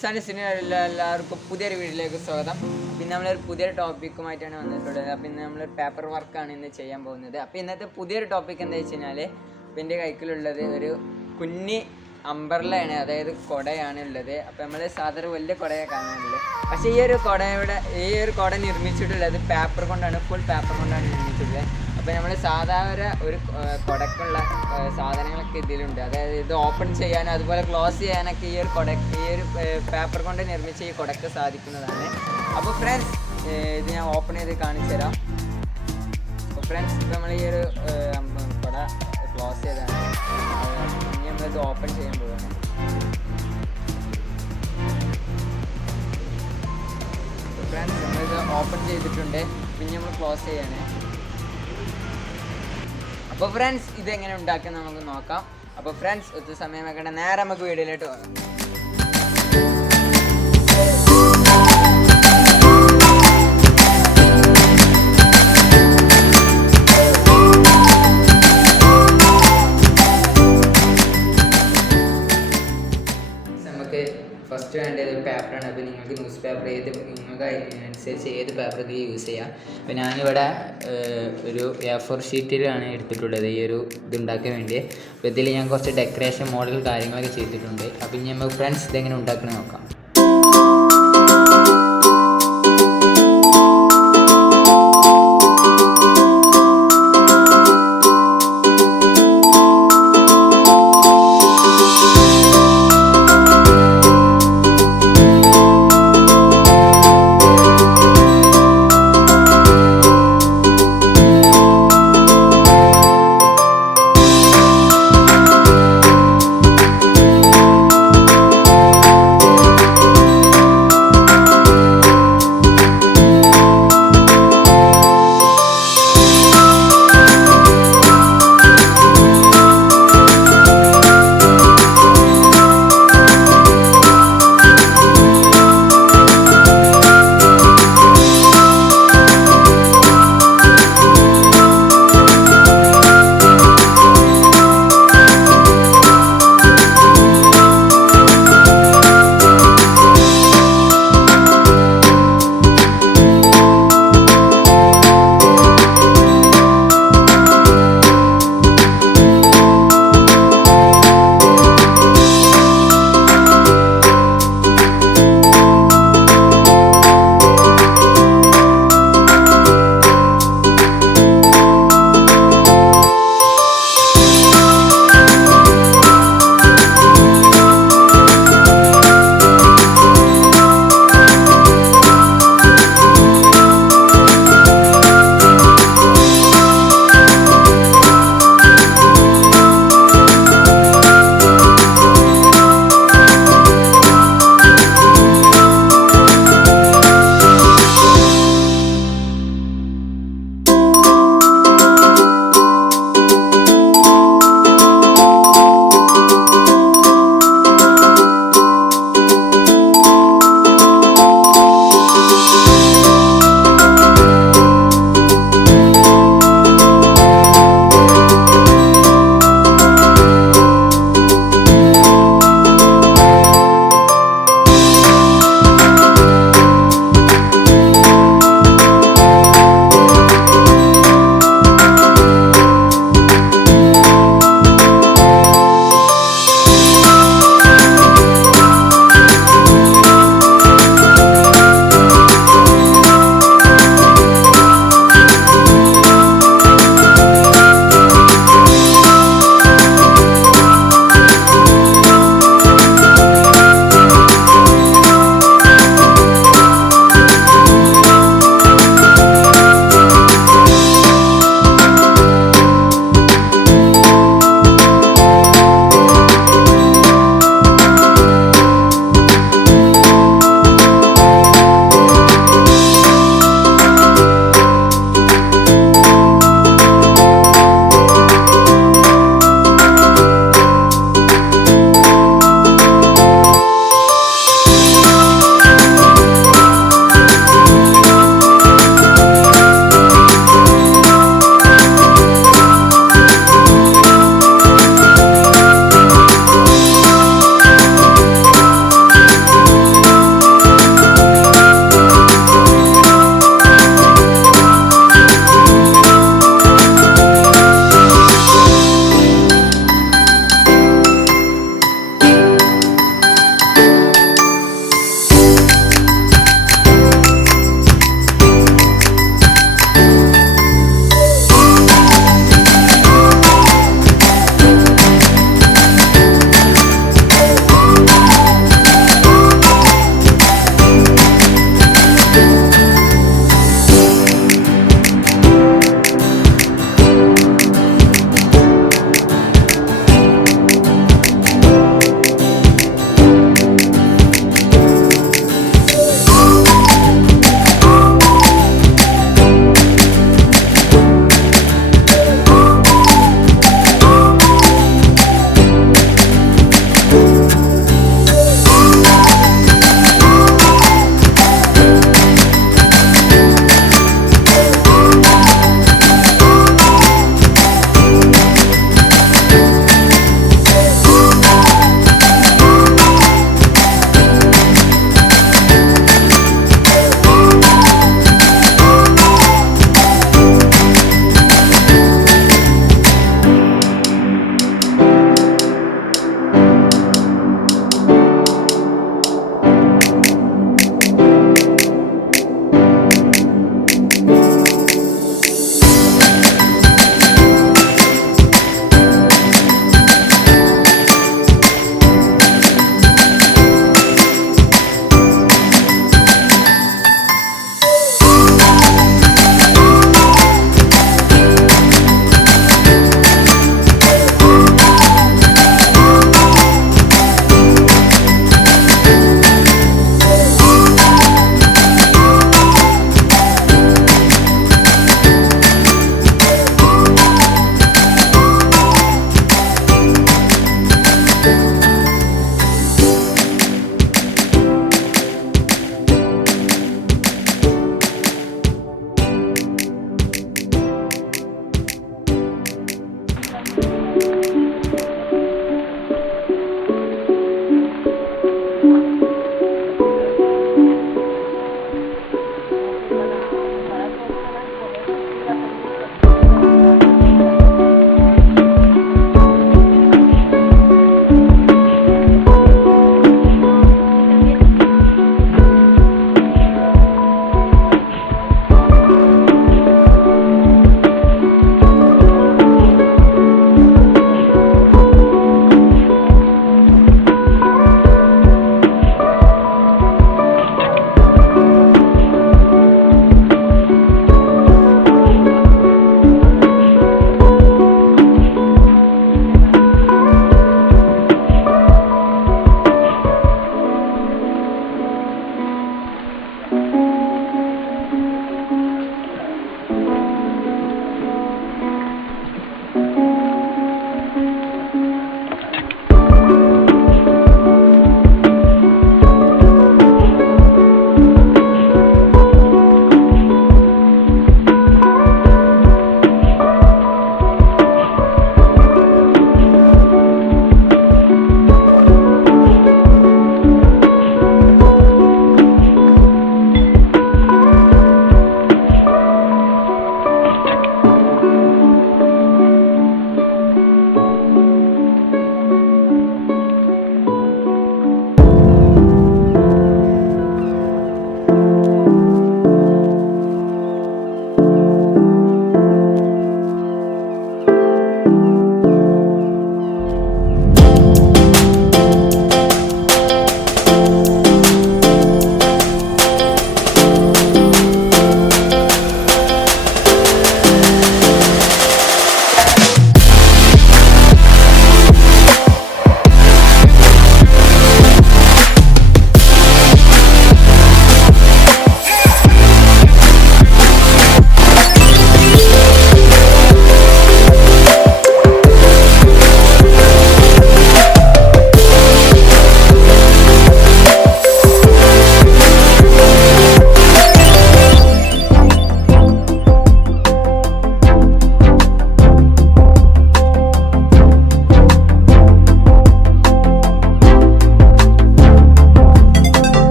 സയൻസിന് എല്ലാവർക്കും പുതിയൊരു വീഡിയോയിലേക്ക് സ്വാഗതം. പിന്നെ നമ്മളൊരു പുതിയൊരു ടോപ്പിക്കുമായിട്ടാണ് വന്നിട്ടുള്ളത്. അപ്പോൾ ഇന്ന് നമ്മളൊരു പേപ്പർ വർക്കാണ് ഇന്ന് ചെയ്യാൻ പോകുന്നത്. അപ്പോൾ ഇന്നത്തെ പുതിയൊരു ടോപ്പിക് എന്താ വെച്ച് കഴിഞ്ഞാൽ, ഇപ്പോൾ എൻ്റെ കൈക്കിലുള്ളത് ഒരു കുഞ്ഞി അംബ്രല്ലയാണ്, അതായത് കുടയാണ് ഉള്ളത്. അപ്പോൾ നമ്മൾ സാധാരണ വലിയ കുടയെ കാണാനുള്ളത്, പക്ഷേ ഈ ഒരു കുട നിർമ്മിച്ചിട്ടുള്ളത് പേപ്പർ കൊണ്ടാണ്, ഫുൾ പേപ്പർ കൊണ്ടാണ് നിർമ്മിച്ചിട്ടുള്ളത്. അപ്പോൾ നമ്മൾ സാധാരണ ഒരു കുടക്കുള്ള സാധനങ്ങളൊക്കെ ഇതിലുണ്ട്, അതായത് ഇത് ഓപ്പൺ ചെയ്യാനും അതുപോലെ ക്ലോസ് ചെയ്യാനൊക്കെ ഈ ഒരു പേപ്പർ കൊണ്ട് നിർമ്മിച്ച ഈ കുടക്ക് സാധിക്കുന്നതാണ്. അപ്പോൾ ഫ്രണ്ട്സ്, ഇത് ഞാൻ ഓപ്പൺ ചെയ്ത് കാണിച്ചു തരാം. അപ്പോൾ ഫ്രണ്ട്സ്, ഇപ്പോൾ നമ്മൾ ഈ ഒരു കുട ക്ലോസ് ചെയ്താണ്, ഇനി നമ്മളിത് ഓപ്പൺ ചെയ്യാൻ പോവുകയാണ്. ഫ്രണ്ട്സ്, നമ്മളിത് ഓപ്പൺ ചെയ്തിട്ടുണ്ട്, പിന്നെ നമ്മൾ ക്ലോസ് ചെയ്യാണ്. അപ്പോൾ ഫ്രണ്ട്സ്, ഇതെങ്ങനെ ഉണ്ടാക്കാൻ നമുക്ക് നോക്കാം. അപ്പോൾ ഫ്രണ്ട്സ്, ഒത്തിരി സമയം വെക്കേണ്ട, നേരെ നമുക്ക് വീഡിയോയിലോട്ട് പോകാം. നമുക്ക് ഫസ്റ്റ് വേണ്ടത് ഒരു പേപ്പറാണ്. അപ്പോൾ നിങ്ങൾക്ക് ന്യൂസ് പേപ്പർ നിങ്ങൾക്ക് അതിനനുസരിച്ച് ഏത് പേപ്പർ ഇതിൽ യൂസ് ചെയ്യാം. അപ്പോൾ ഞാനിവിടെ ഒരു A4 ഷീറ്റിലാണ് എടുത്തിട്ടുള്ളത് ഈ ഒരു ഇതുണ്ടാക്കാൻ വേണ്ടി. അപ്പോൾ ഇതിൽ ഞാൻ കുറച്ച് ഡെക്കറേഷൻ മോഡൽ കാര്യങ്ങളൊക്കെ ചെയ്തിട്ടുണ്ട്. അപ്പോൾ ഇനി നമുക്ക് ഫ്രണ്ട്സ് ഇതെങ്ങനെ ഉണ്ടാക്കണം നോക്കാം.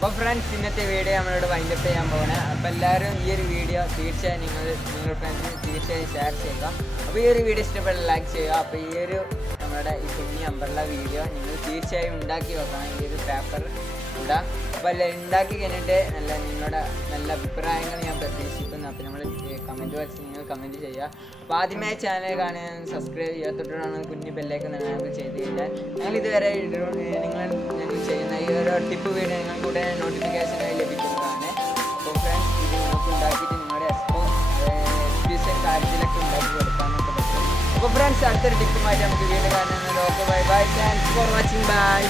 അപ്പോൾ ഫ്രണ്ട്സ്, ഇന്നത്തെ വീഡിയോ നമ്മളോട് വൈൻഡപ്പ് ചെയ്യാൻ പോകണേ. അപ്പോൾ എല്ലാവരും ഈ ഒരു വീഡിയോ തീർച്ചയായും നിങ്ങളുടെ ഫ്രണ്ട്സിന് തീർച്ചയായും ഷെയർ ചെയ്യുക. അപ്പോൾ ഈ ഒരു വീഡിയോ ഇഷ്ടപ്പെട്ട ലൈക്ക് ചെയ്യുക. അപ്പോൾ ഈ ഒരു നമ്മുടെ ഈ കുഞ്ഞി അമ്പർല വീഡിയോ നിങ്ങൾ തീർച്ചയായും ഉണ്ടാക്കി വെക്കണം. ഈ ഒരു പേപ്പർ ഇടാം. അപ്പോൾ എല്ലാം ഉണ്ടാക്കി കഴിഞ്ഞിട്ട് നിങ്ങളുടെ നല്ല അഭിപ്രായങ്ങൾ ഞാൻ പ്രതീക്ഷിക്കുന്നു. അപ്പോൾ നമ്മൾ കമൻറ്റ് ബോക്സിൽ നിങ്ങൾ കമൻറ്റ് ചെയ്യുക. അപ്പോൾ ആദ്യമായി ചാനൽ കാണാൻ സബ്സ്ക്രൈബ് ചെയ്യുക. തൊട്ടാണ് കുഞ്ഞ് ബെല്ലേക്ക് നിങ്ങൾക്ക് ചെയ്ത് കഴിഞ്ഞാൽ ഞങ്ങൾ ഇതുവരെ ഞങ്ങൾ ചെയ്യുന്ന ഈ ഒരു ടിപ്പ് വീഡിയോ നിങ്ങൾക്ക് കൂടെ നോട്ടിഫിക്കേഷനായി ലഭിക്കുന്നതാണ്. അപ്പോൾ ഫ്രണ്ട്സ്, ഇത് നിങ്ങൾക്ക് ഉണ്ടാക്കിയിട്ട് നിങ്ങളുടെ എക്സ്പീരിയൻ കാര്യത്തിലൊക്കെ ഉണ്ടാക്കി കൊടുക്കാനൊക്കെ പറ്റും. അപ്പോൾ ഫ്രണ്ട്സ്, അടുത്തൊരു ടിപ്പുമായിട്ട് നമുക്ക് വീണ്ടും കാണുന്നത്. Okay, bye bye. Thanks for watching. By.